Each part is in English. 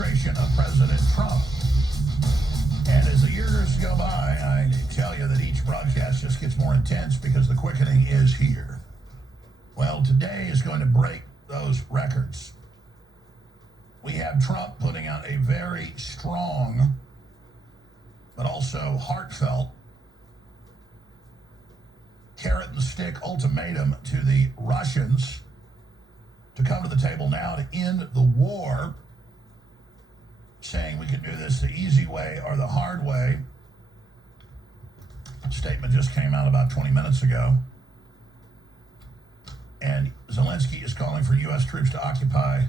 administration of President Trump. And as the years go by, I tell you that each broadcast just gets more intense because the quickening is here. Well, today is going to break those records. We have Trump putting out a very strong, but also heartfelt carrot and stick ultimatum to the Russians to come to the table now to end the war, saying we can do this the easy way or the hard way. A statement just came out about 20 minutes ago. And Zelensky is calling for U.S. troops to occupy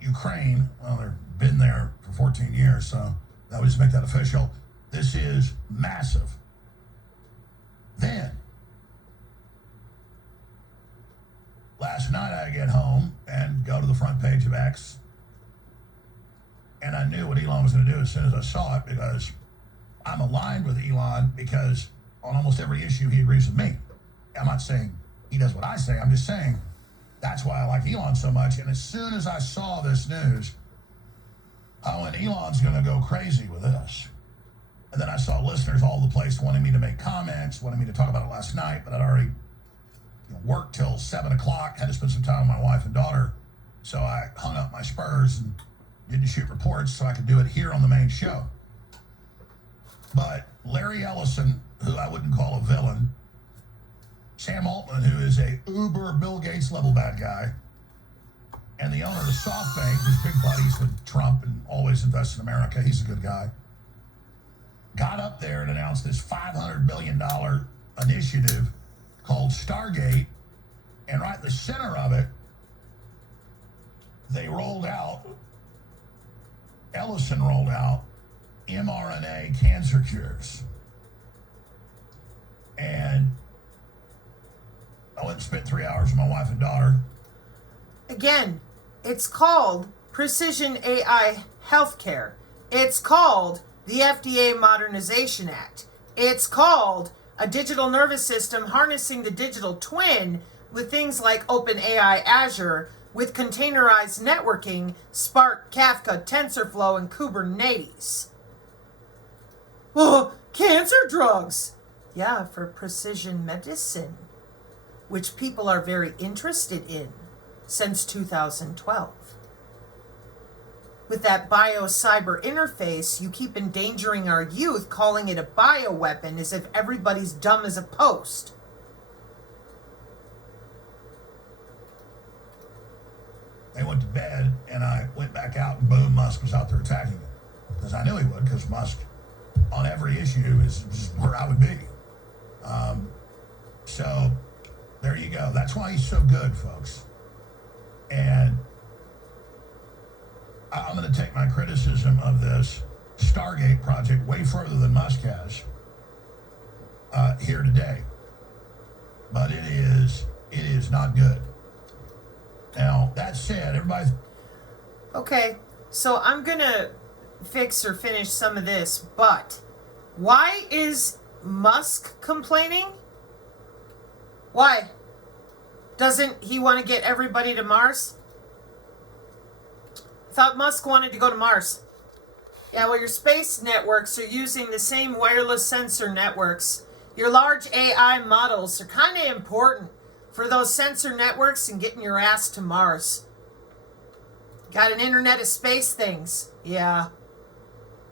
Ukraine. Well, they've been there for 14 years, so that would just make that official. This is massive. Then, last night I get home and go to the front page of X, and I knew what Elon was going to do as soon as I saw it, because I'm aligned with Elon, because on almost every issue he agrees with me. I'm not saying he does what I say, I'm just saying that's why I like Elon so much. And as soon as I saw this news, oh, and Elon's going to go crazy with this. And then I saw listeners all over the place wanting me to make comments, wanting me to talk about it last night, but I'd already worked till 7 o'clock, had to spend some time with my wife and daughter. So I hung up my spurs and didn't shoot reports so I could do it here on the main show. But Larry Ellison, who I wouldn't call a villain, Sam Altman, who is a uber Bill Gates level bad guy, and the owner of SoftBank, who's big buddies with Trump and always invests in America, he's a good guy, got up there and announced this $500 billion initiative called Stargate, and right in the center of it, Ellison rolled out mRNA cancer cures. And I went and spent 3 hours with my wife and daughter. Again, it's called Precision AI Healthcare. It's called the FDA Modernization Act. It's called a digital nervous system harnessing the digital twin with things like OpenAI Azure, with containerized networking, Spark, Kafka, TensorFlow, and Kubernetes. Oh, cancer drugs! Yeah, for precision medicine, which people are very interested in since 2012. With that bio-cyber interface, you keep endangering our youth, calling it a bioweapon as if everybody's dumb as a post. They went to bed, and I went back out, and boom, Musk was out there attacking it. Because I knew he would, because Musk, on every issue, is just where I would be. So, there you go. That's why he's so good, folks. And I'm going to take my criticism of this Stargate project way further than Musk has here today. But it is not good. Now, that said, everybody... Okay, so I'm going to fix or finish some of this, but why is Musk complaining? Why? Doesn't he want to get everybody to Mars? I thought Musk wanted to go to Mars. Yeah, well, your space networks are using the same wireless sensor networks. Your large AI models are kind of important for those sensor networks and getting your ass to Mars. Got an Internet of Space things. Yeah.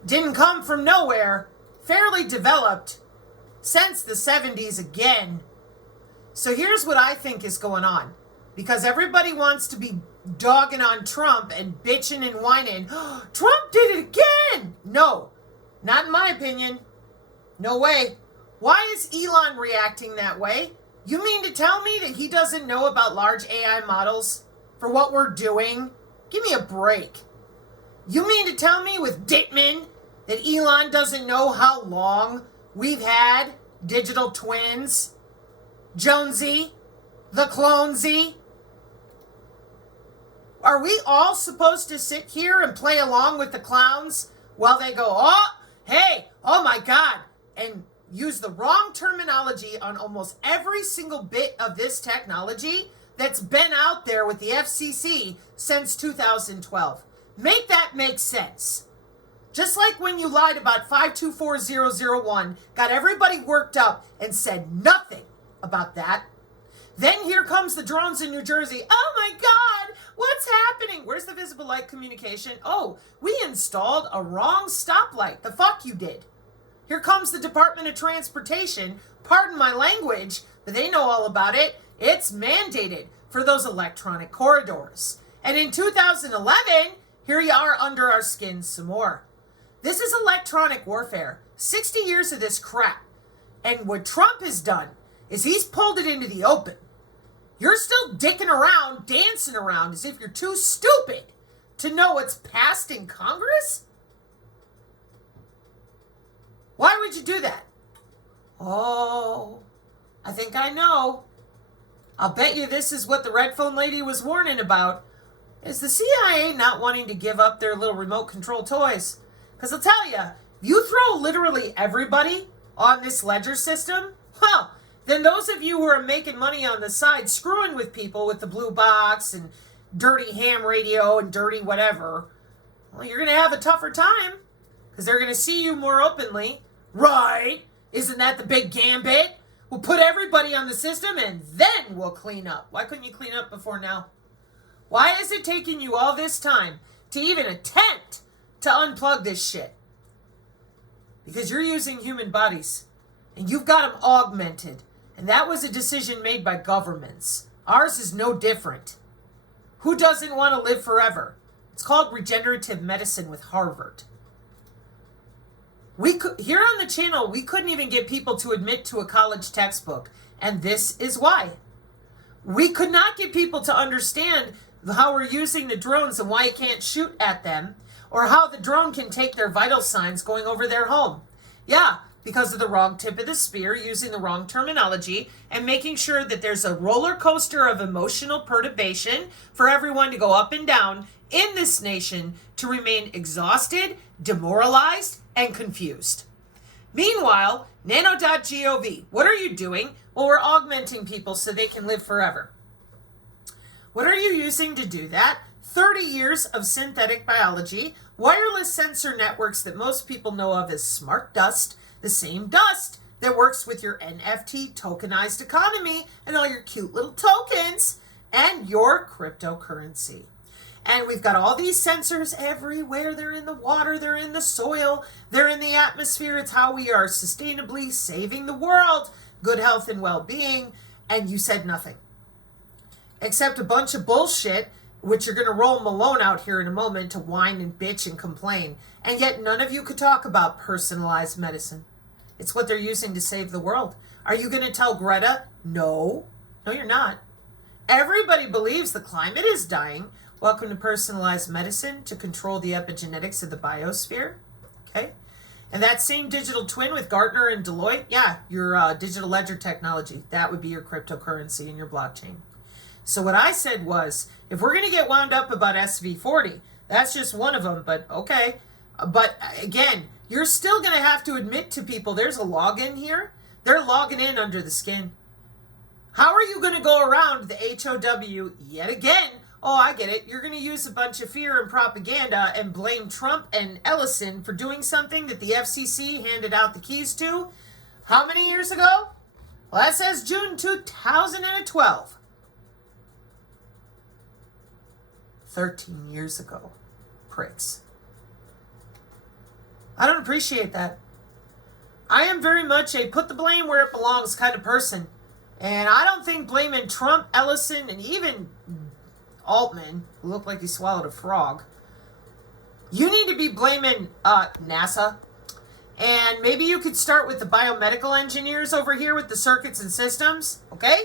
Didn't come from nowhere. Fairly developed since the 70s again. So here's what I think is going on. Because everybody wants to be dogging on Trump and bitching and whining. Oh, Trump did it again! No, not in my opinion. No way. Why is Elon reacting that way? You mean to tell me that he doesn't know about large AI models for what we're doing? Give me a break. You mean to tell me with Dittman that Elon doesn't know how long we've had digital twins? Jonesy? The Clonesy? Are we all supposed to sit here and play along with the clowns while they go, oh, hey, oh my God, and use the wrong terminology on almost every single bit of this technology that's been out there with the FCC since 2012. Make that make sense. Just like when you lied about 524,001, got everybody worked up and said nothing about that. Then here comes the drones in New Jersey. Oh my God, what's happening? Where's the visible light communication? Oh, we installed a wrong stoplight. The fuck you did. Here comes the Department of Transportation. Pardon my language, but they know all about it. It's mandated for those electronic corridors. And in 2011, here you are under our skin some more. This is electronic warfare. 60 years of this crap. And what Trump has done is he's pulled it into the open. You're still dicking around, dancing around as if you're too stupid to know what's passed in Congress? Why would you do that? Oh, I think I know. I'll bet you this is what the red phone lady was warning about. Is the CIA not wanting to give up their little remote control toys? Because I'll tell you, you throw literally everybody on this ledger system, well, then those of you who are making money on the side screwing with people with the blue box and dirty ham radio and dirty whatever, well, you're going to have a tougher time because they're going to see you more openly. Right? Isn't that the big gambit? We'll put everybody on the system and then we'll clean up. Why couldn't you clean up before now? Why is it taking you all this time to even attempt to unplug this shit? Because you're using human bodies and you've got them augmented. And that was a decision made by governments. Ours is no different. Who doesn't want to live forever? It's called regenerative medicine with Harvard. Here on the channel, we couldn't even get people to admit to a college textbook. And this is why. We could not get people to understand how we're using the drones and why you can't shoot at them, or how the drone can take their vital signs going over their home. Yeah, because of the wrong tip of the spear, using the wrong terminology, and making sure that there's a roller coaster of emotional perturbation for everyone to go up and down in this nation to remain exhausted, demoralized, and confused. Meanwhile, nano.gov, what are you doing? Well, we're augmenting people so they can live forever. What are you using to do that? 30 years of synthetic biology, wireless sensor networks that most people know of as smart dust, the same dust that works with your NFT tokenized economy and all your cute little tokens and your cryptocurrency. And we've got all these sensors everywhere. They're in the water, they're in the soil, they're in the atmosphere. It's how we are sustainably saving the world, good health and well-being, and you said nothing. Except a bunch of bullshit, which you're going to roll Malone out here in a moment to whine and bitch and complain. And yet none of you could talk about personalized medicine. It's what they're using to save the world. Are you going to tell Greta? No. No, you're not. Everybody believes the climate is dying. Welcome to personalized medicine to control the epigenetics of the biosphere. Okay? And that same digital twin with Gartner and Deloitte, yeah, your digital ledger technology, that would be your cryptocurrency and your blockchain. So what I said was, if we're going to get wound up about SV40, that's just one of them, but okay. But again, you're still going to have to admit to people there's a login here. They're logging in under the skin. How are you going to go around the HOW yet again? Oh, I get it. You're going to use a bunch of fear and propaganda and blame Trump and Ellison for doing something that the FCC handed out the keys to. How many years ago? Well, that says June 2012. 13 years ago. Pricks. I don't appreciate that. I am very much a put the blame where it belongs kind of person. And I don't think blaming Trump, Ellison, and even Altman, who looked like he swallowed a frog, you need to be blaming NASA. And maybe you could start with the biomedical engineers over here with the circuits and systems, okay?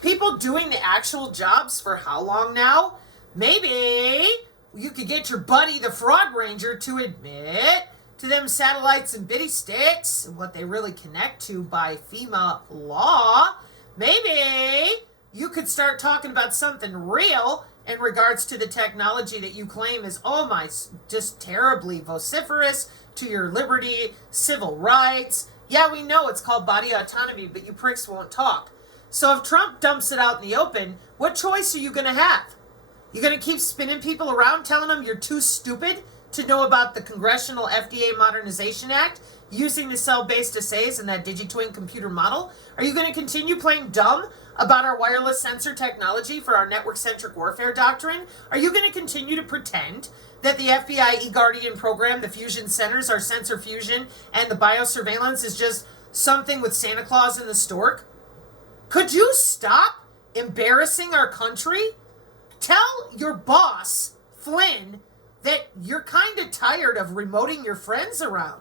People doing the actual jobs for how long now? Maybe you could get your buddy, the Frog Ranger, to admit to them satellites and bitty sticks and what they really connect to by FEMA law. Maybe you could start talking about something real in regards to the technology that you claim is, oh my, just terribly vociferous to your liberty, civil rights. Yeah, we know it's called body autonomy, but you pricks won't talk. So if Trump dumps it out in the open, What choice are you going to have? You going to keep spinning people around telling them you're too stupid to know about the Congressional FDA Modernization Act using the cell-based assays and that DigiTwin computer model? Are you going to continue playing dumb about our wireless sensor technology for our network-centric warfare doctrine? Are you going to continue to pretend that the FBI eGuardian program, the fusion centers, our sensor fusion, and the biosurveillance is just something with Santa Claus and the stork? Could you stop embarrassing our country? Tell your boss, Flynn, that you're kind of tired of remoting your friends around.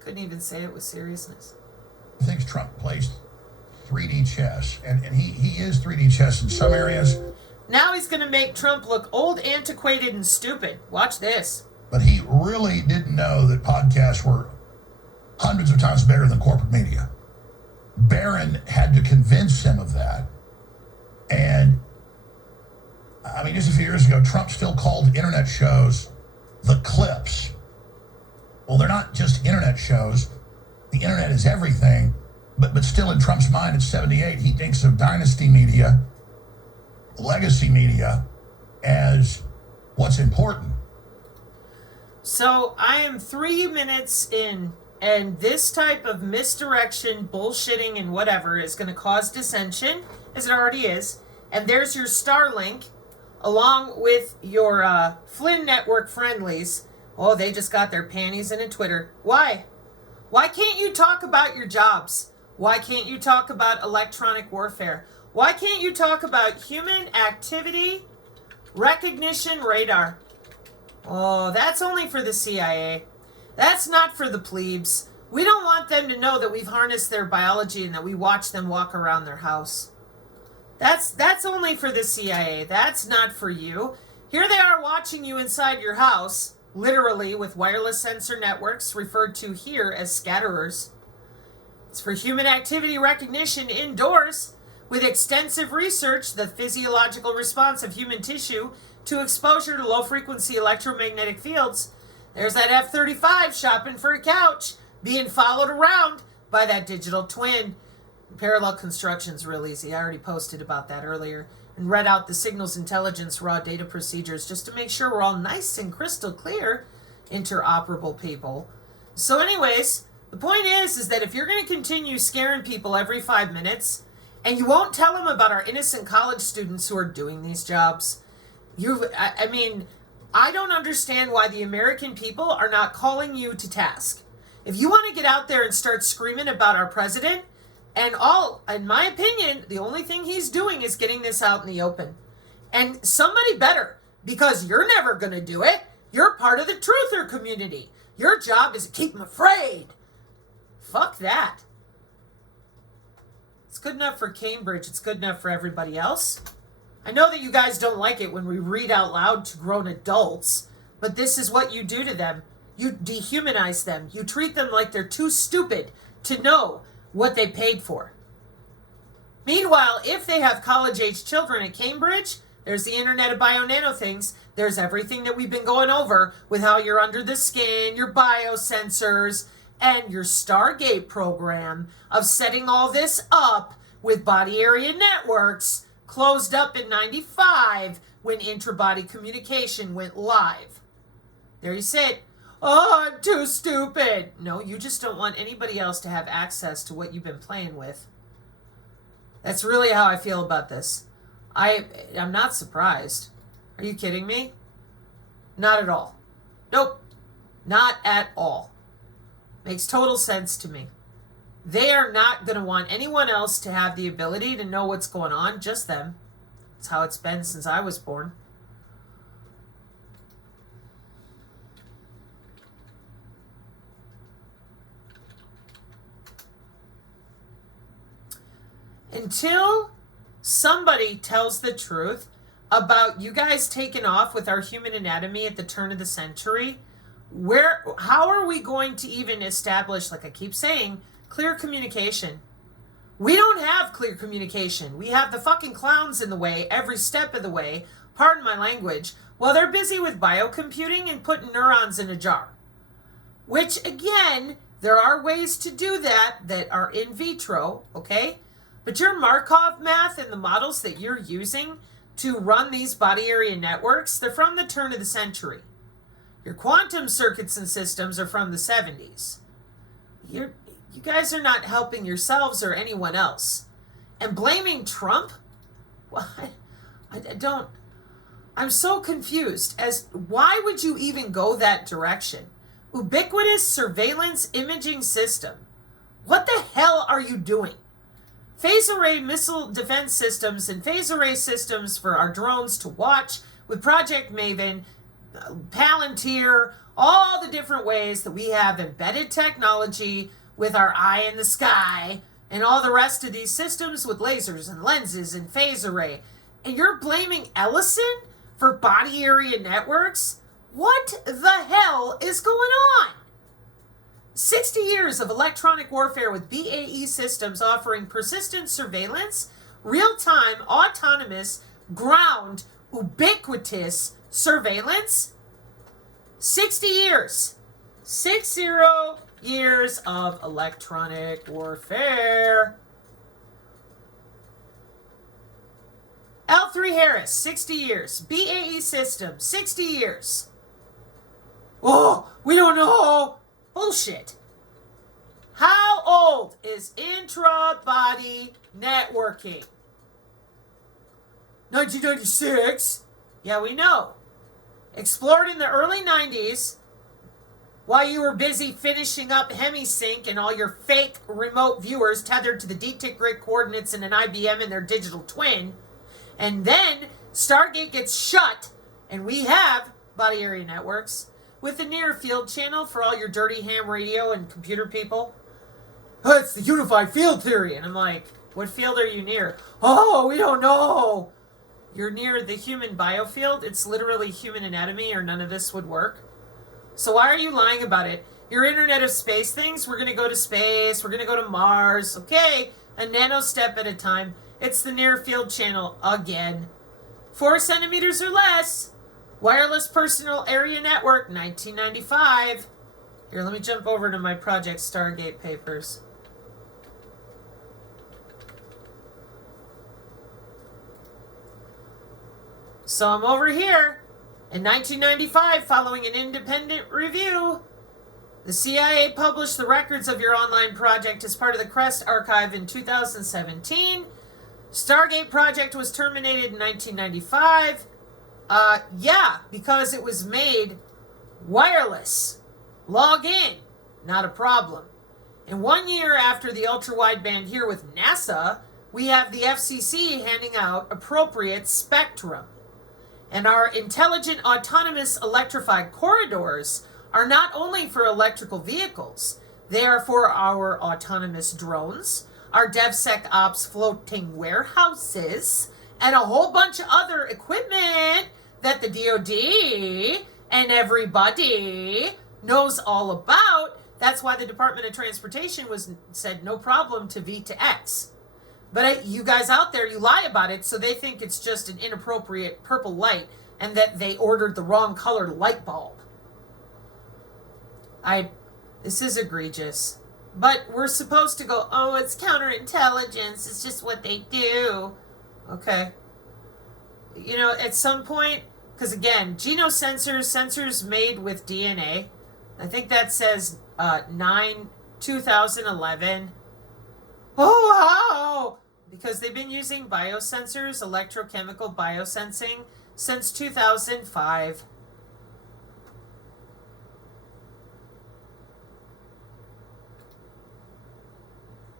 Couldn't even say it with seriousness. I think Trump plays 3D chess, and he is 3D chess in some areas. Now he's going to make Trump look old, antiquated, and stupid. Watch this. But he really didn't know that podcasts were hundreds of times better than corporate media. Barron had to convince him of that. And, I mean, just a few years ago, Trump still called internet shows the clips. Well, they're not just internet shows. The internet is everything. But still, in Trump's mind at 78, he thinks of dynasty media, legacy media, as what's important. So I am 3 minutes in, and this type of misdirection, bullshitting, and whatever is going to cause dissension, as it already is. And there's your Starlink, along with your Flynn Network friendlies. Oh, they just got their panties in a Twitter. Why? Why can't you talk about your jobs? Why can't you talk about electronic warfare? Why can't you talk about human activity recognition radar? Oh, that's only for the CIA. That's not for the plebes. We don't want them to know that we've harnessed their biology and that we watch them walk around their house. That's only for the CIA. That's not for you. Here they are watching you inside your house, literally with wireless sensor networks referred to here as scatterers. It's for human activity recognition indoors with extensive research, the physiological response of human tissue to exposure to low-frequency electromagnetic fields. There's that F-35 shopping for a couch being followed around by that digital twin. Parallel construction's real easy. I already posted about that earlier and read out the signals intelligence raw data procedures just to make sure we're all nice and crystal clear, interoperable people. So anyways, the point is that if you're going to continue scaring people every 5 minutes and you won't tell them about our innocent college students who are doing these jobs, I don't understand why the American people are not calling you to task. If you want to get out there and start screaming about our president, and in my opinion, the only thing he's doing is getting this out in the open. And somebody better, because you're never going to do it. You're part of the truther community. Your job is to keep them afraid. Fuck that. It's good enough for Cambridge. It's good enough for everybody else. I know that you guys don't like it when we read out loud to grown adults, but this is what you do to them. You dehumanize them. You treat them like they're too stupid to know what they paid for. Meanwhile, if they have college-age children at Cambridge, there's the Internet of Bio-Nano things. There's everything that we've been going over with how you're under the skin, your biosensors, and your Stargate program of setting all this up with body area networks closed up in 95 when intra-body communication went live. There you sit. Oh, I'm too stupid. No, you just don't want anybody else to have access to what you've been playing with. That's really how I feel about this. I'm not surprised. Are you kidding me? Not at all. Nope. Not at all. Makes total sense to me. They are not going to want anyone else to have the ability to know what's going on, just them. That's how it's been since I was born. Until somebody tells the truth about you guys taking off with our human anatomy at the turn of the century, how are we going to even establish, like I keep saying, clear communication? We don't have clear communication. We have the fucking clowns in the way every step of the way, pardon my language, while they're busy with biocomputing and putting neurons in a jar. Which, again, there are ways to do that are in vitro, okay? But your Markov math and the models that you're using to run these body area networks, they're from the turn of the century. Your quantum circuits and systems are from the 70s. You guys are not helping yourselves or anyone else. And blaming Trump? Well, I'm so confused as why would you even go that direction? Ubiquitous surveillance imaging system. What the hell are you doing? Phase array missile defense systems and phase array systems for our drones to watch with Project Maven, Palantir, all the different ways that we have embedded technology with our eye in the sky and all the rest of these systems with lasers and lenses and phase array. And you're blaming Ellison for body area networks? What the hell is going on? 60 years of electronic warfare with BAE systems offering persistent surveillance, real-time, autonomous, ground, ubiquitous surveillance. 60 years. 60 years of electronic warfare. L3 Harris, 60 years. BAE Systems, 60 years. Oh, we don't know. Bullshit. How old is intra-body networking? 1996. Yeah, we know. Explored in the early 90s while you were busy finishing up HemiSync and all your fake remote viewers tethered to the DTIC grid coordinates in an IBM and their digital twin. And then Stargate gets shut and we have body area networks with the near field channel for all your dirty ham radio and computer people. Oh, it's the unified field theory. And I'm like, what field are you near? Oh, we don't know. You're near the human biofield. It's literally human anatomy or none of this would work. So why are you lying about it? Your Internet of Space things, we're going to go to space. We're going to go to Mars. Okay, a nano step at a time. It's the near field channel again. 4 centimeters or less. Wireless Personal Area Network, 1995. Here, let me jump over to my Project Stargate papers. So I'm over here. In 1995, following an independent review, the CIA published the records of your online project as part of the CREST archive in 2017. Stargate project was terminated in 1995. Yeah, because it was made wireless. Log in, not a problem. And 1 year after the ultra-wideband here with NASA, we have the FCC handing out appropriate spectrum. And our intelligent autonomous electrified corridors are not only for electrical vehicles, they are for our autonomous drones, our DevSecOps floating warehouses, and a whole bunch of other equipment that the DoD and everybody knows all about. That's why the Department of Transportation said no problem to V2X. But you guys out there, you lie about it, so they think it's just an inappropriate purple light and that they ordered the wrong colored light bulb. This is egregious. But we're supposed to go, oh, it's counterintelligence. It's just what they do. Okay. You know, at some point, because again, sensors made with DNA. I think that says 2011. Oh, how? Because they've been using biosensors, electrochemical biosensing, since 2005.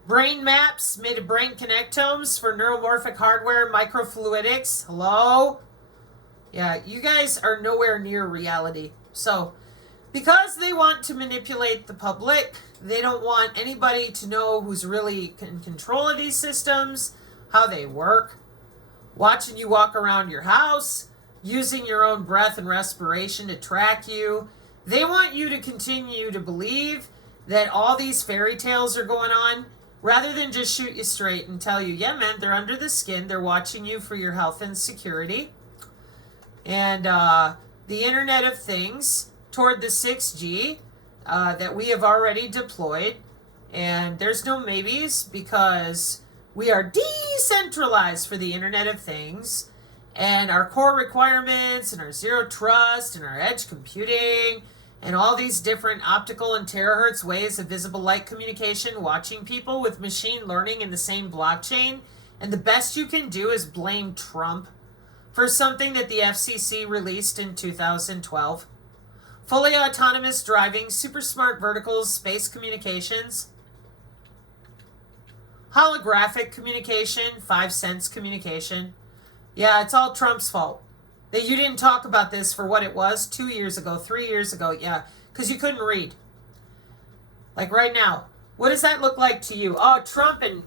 Brain maps made of brain connectomes for neuromorphic hardware, microfluidics. Hello? Yeah, you guys are nowhere near reality. So, because they want to manipulate the public, they don't want anybody to know who's really in control of these systems, how they work, watching you walk around your house, using your own breath and respiration to track you. They want you to continue to believe that all these fairy tales are going on, rather than just shoot you straight and tell you, yeah, man, they're under the skin. They're watching you for your health and security. And the Internet of Things toward the 6G that we have already deployed. And there's no maybes because We are decentralized for the Internet of Things, and our core requirements and our zero trust and our edge computing and all these different optical and terahertz ways of visible light communication, watching people with machine learning in the same blockchain. And the best you can do is blame Trump for something that the FCC released in 2012. Fully autonomous driving, super smart verticals, space communications, holographic communication, 5 cents communication. Yeah, it's all Trump's fault. That you didn't talk about this for what it was 2 years ago, 3 years ago. Yeah, because you couldn't read. Like right now. What does that look like to you? Oh, Trump and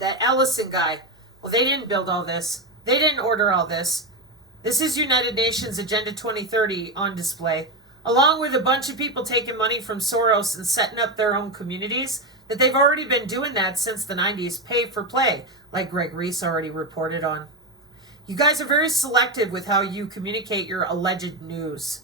that Ellison guy. Well, they didn't build all this. They didn't order all this. This is United Nations Agenda 2030 on display, along with a bunch of people taking money from Soros and setting up their own communities, that they've already been doing that since the 90s, pay for play, like Greg Reese already reported on. You guys are very selective with how you communicate your alleged news.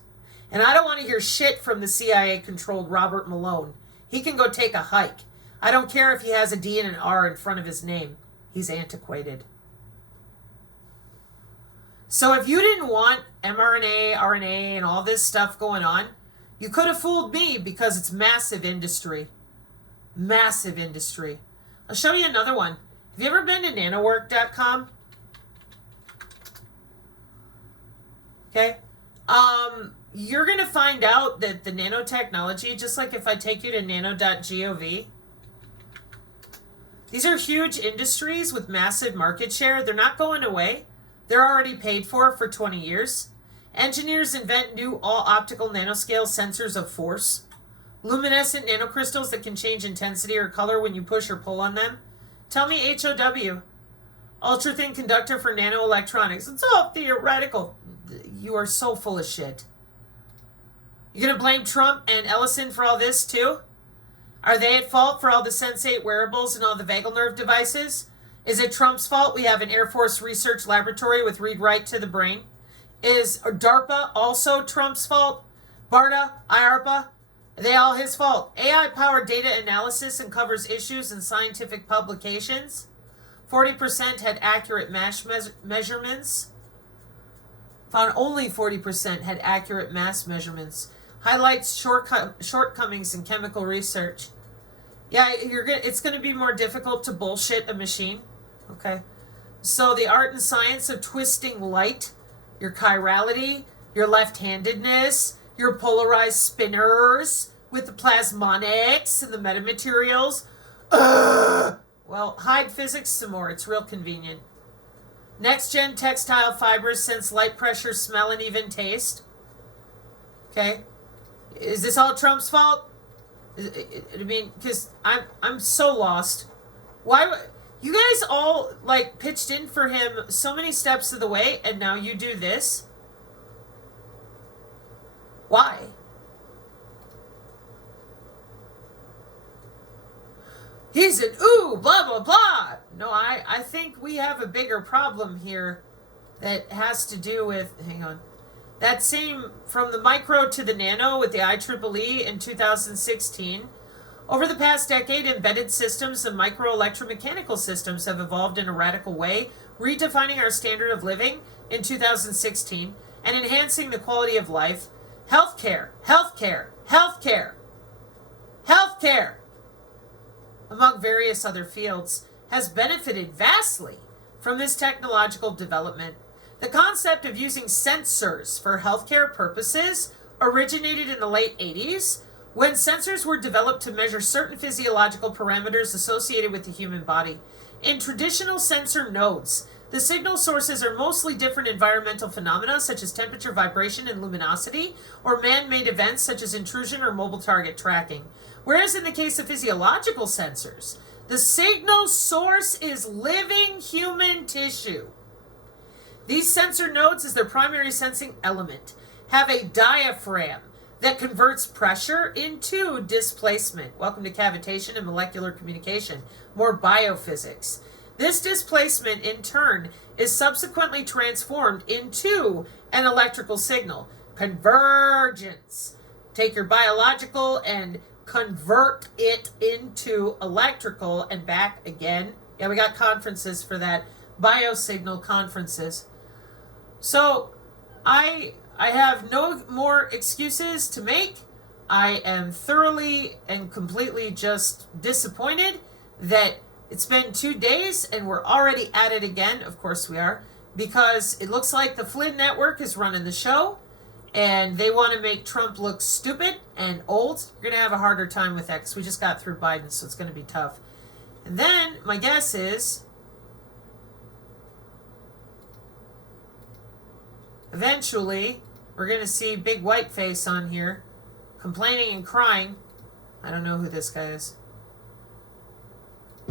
And I don't want to hear shit from the CIA-controlled Robert Malone. He can go take a hike. I don't care if he has a D and an R in front of his name. He's antiquated. So if you didn't want mRNA, RNA, and all this stuff going on, you could have fooled me because it's massive industry. Massive industry. I'll show you another one. Have you ever been to nanowork.com? Okay. You're going to find out that the nanotechnology, just like if I take you to nano.gov, these are huge industries with massive market share. They're not going away. They're already paid for 20 years. Engineers invent new all-optical nanoscale sensors of force. Luminescent nanocrystals that can change intensity or color when you push or pull on them. Tell me HOW. Ultra-thin conductor for nanoelectronics. It's all theoretical. You are so full of shit. You're going to blame Trump and Ellison for all this too? Are they at fault for all the Sense8 wearables and all the vagal nerve devices? Is it Trump's fault we have an Air Force research laboratory with read-write to the brain? Is DARPA also Trump's fault? BARDA, IARPA, are they all his fault? AI-powered data analysis uncovers issues in scientific publications. 40% had accurate mass measurements. Found only 40% had accurate mass measurements. Highlights shortcomings in chemical research. Yeah, it's going to be more difficult to bullshit a machine. Okay. So the art and science of twisting light, your chirality, your left-handedness, your polarized spinners with the plasmonics and the metamaterials. Well, hide physics some more. It's real convenient. Next-gen textile fibers sense light, pressure, smell, and even taste. Okay. Is this all Trump's fault? I mean, because I'm so lost. Why you guys all like pitched in for him so many steps of the way, and now you do this? Why? He's an ooh, blah, blah, blah. No, I think we have a bigger problem here that has to do with, hang on, that same, from the micro to the nano with the IEEE in 2016. Over the past decade, embedded systems and micro-electromechanical systems have evolved in a radical way, redefining our standard of living in 2016 and enhancing the quality of life. Healthcare, healthcare, healthcare, healthcare, among various other fields, has benefited vastly from this technological development. The concept of using sensors for healthcare purposes originated in the late 80s, when sensors were developed to measure certain physiological parameters associated with the human body. In traditional sensor nodes, the signal sources are mostly different environmental phenomena such as temperature, vibration, and luminosity, or man-made events such as intrusion or mobile target tracking. Whereas in the case of physiological sensors, the signal source is living human tissue. These sensor nodes, as their primary sensing element, have a diaphragm that converts pressure into displacement. Welcome to cavitation and molecular communication, more biophysics. This displacement, in turn, is subsequently transformed into an electrical signal. Convergence. Take your biological and convert it into electrical and back again. Yeah, we got conferences for that. Biosignal conferences. So I have no more excuses to make. I am thoroughly and completely just disappointed that it's been 2 days and we're already at it again. Of course we are, because it looks like the Flynn Network is running the show and they want to make Trump look stupid and old. You're going to have a harder time with that because we just got through Biden, so it's going to be tough. And then my guess is eventually we're going to see Big Whiteface on here complaining and crying. I don't know who this guy is.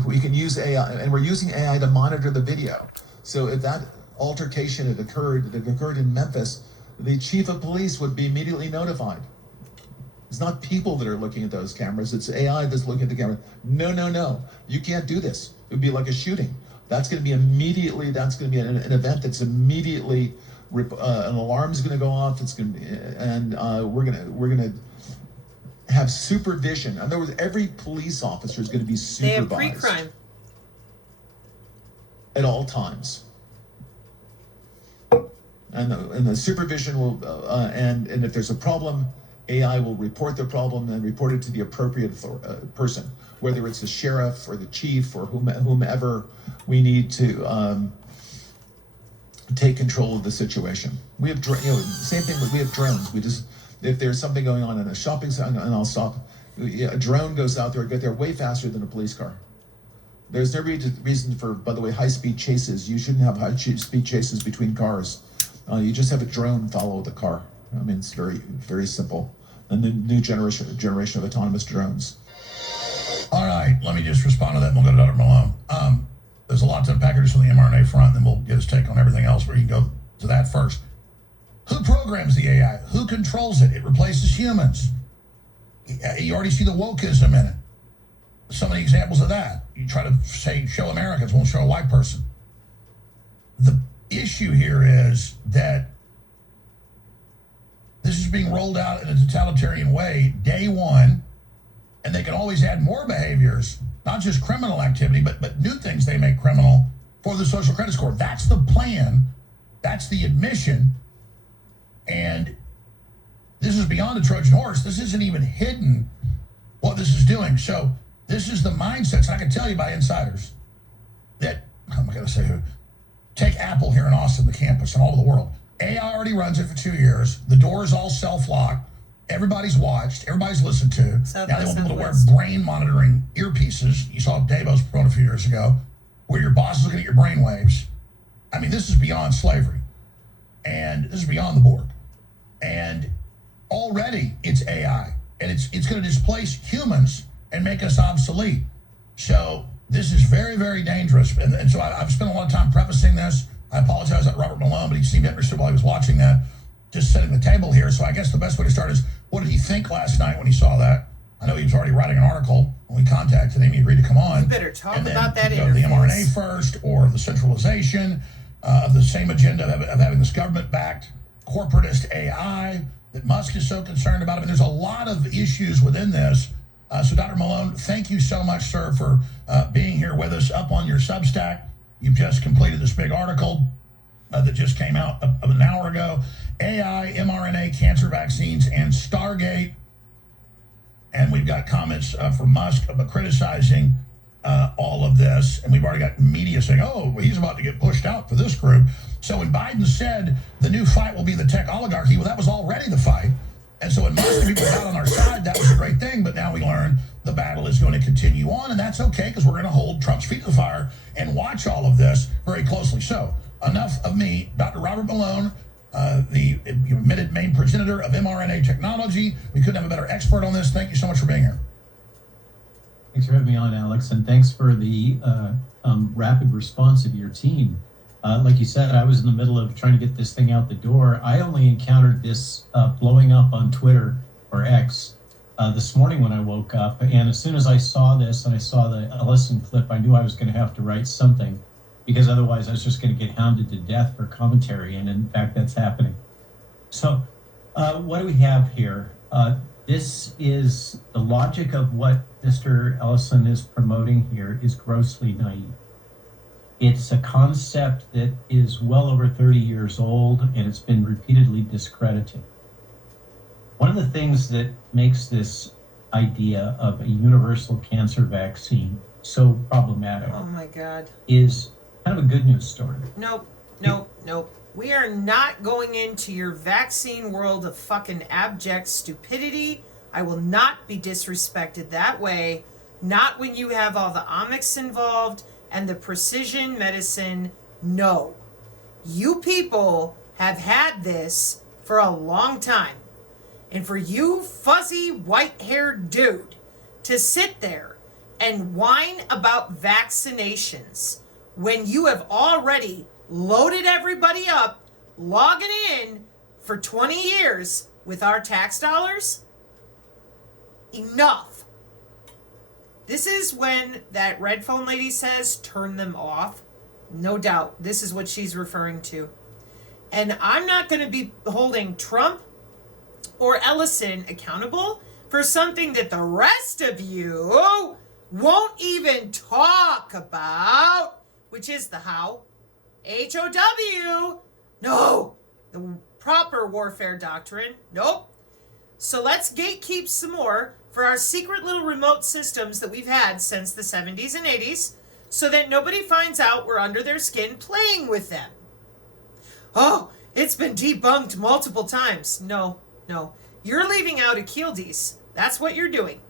We can use AI, and we're using AI to monitor the video. So if that altercation had occurred in Memphis, the chief of police would be immediately notified. It's not people that are looking at those cameras, it's AI that's looking at the camera. No, you can't do this. It would be like a shooting. That's going to be an event that's immediately, an alarm's going to go off. It's going to be, and we're going to have supervision. In other words, every police officer is going to be supervised. They have pre-crime at all times, and the supervision will and if there's a problem, AI will report the problem and report it to the appropriate person, whether it's the sheriff or the chief or whomever we need to take control of the situation. We have same thing we have drones. We just, if there's something going on in a shopping center, and I'll stop, a drone goes out there, get there way faster than a police car. There's no reason for, by the way, high-speed chases. You shouldn't have high-speed chases between cars. You just have a drone follow the car. I mean, it's very, very simple. And the new generation of autonomous drones. All right, let me just respond to that, and we'll go to Dr. Malone. There's a lot to unpack just on the mRNA front, and then we'll get his take on everything else, but you can go to that first. Who programs the AI? Who controls it? It replaces humans. You already see the wokeism in it. So many examples of that. You try to say, show Americans, won't show a white person. The issue here is that this is being rolled out in a totalitarian way, day one, and they can always add more behaviors, not just criminal activity, but new things they make criminal for the social credit score. That's the plan. That's the admission. And this is beyond the Trojan horse. This isn't even hidden what this is doing. So this is the mindsets. I can tell you by insiders that, I'm not going to say who, take Apple here in Austin, the campus, and all over the world. AI already runs it for 2 years. The door is all self-locked. Everybody's watched. Everybody's listened to. Now they want people to wear brain monitoring earpieces. You saw Davos promote a few years ago, where your boss is looking at your brain waves. I mean, this is beyond slavery. And this is beyond the board. And already it's AI. And it's going to displace humans and make us obsolete. So this is very, very dangerous. And so I've spent a lot of time prefacing this. I apologize to Robert Malone, but he seemed interested while he was watching that, just setting the table here. So I guess the best way to start is, what did he think last night when he saw that? I know he was already writing an article when we contacted him. He agreed to come on. You better talk about that interview. The mRNA first, or the centralization of the same agenda of having this government-backed corporatist AI that Musk is so concerned about. I mean, there's a lot of issues within this. So Dr. Malone, thank you so much, sir, for being here with us up on your Substack. You've just completed this big article that just came out an hour ago. AI, mRNA, cancer vaccines, and Stargate. And we've got comments from Musk about criticizing all of this. And we've already got media saying, oh, well, he's about to get pushed out for this group. So when Biden said the new fight will be the tech oligarchy, well, that was already the fight. And so when Musk and people got on our side, that was a great thing. But now we learn the battle is going to continue on. And that's okay, because we're going to hold Trump's feet to the fire and watch all of this very closely. So enough of me. Dr. Robert Malone, the admitted main progenitor of mRNA technology. We couldn't have a better expert on this. Thank you so much for being here. Thanks for having me on, Alex, and thanks for the rapid response of your team. Like you said, I was in the middle of trying to get this thing out the door. I only encountered this blowing up on Twitter, or X, this morning when I woke up. And as soon as I saw this and I saw the Ellison clip, I knew I was going to have to write something, because otherwise I was just going to get hounded to death for commentary. And in fact, that's happening. So what do we have here? This is the logic of what Mr. Ellison is promoting here is grossly naive. It's a concept that is well over 30 years old, and it's been repeatedly discredited. One of the things that makes this idea of a universal cancer vaccine so problematic Oh my God. is kind of a good news story. Nope. We are not going into your vaccine world of fucking abject stupidity. I will not be disrespected that way. Not when you have all the omics involved and the precision medicine. No. You people have had this for a long time. And for you fuzzy white-haired dude to sit there and whine about vaccinations when you have already loaded everybody up, logging in for 20 years with our tax dollars? Enough. This is when that red phone lady says, turn them off. No doubt, this is what she's referring to. And I'm not going to be holding Trump or Ellison accountable for something that the rest of you won't even talk about, which is the how. HOW. No. The proper warfare doctrine. Nope. So let's gatekeep some more for our secret little remote systems that we've had since the 70s and 80s so that nobody finds out we're under their skin playing with them. Oh, it's been debunked multiple times. No. You're leaving out Achilles. That's what you're doing.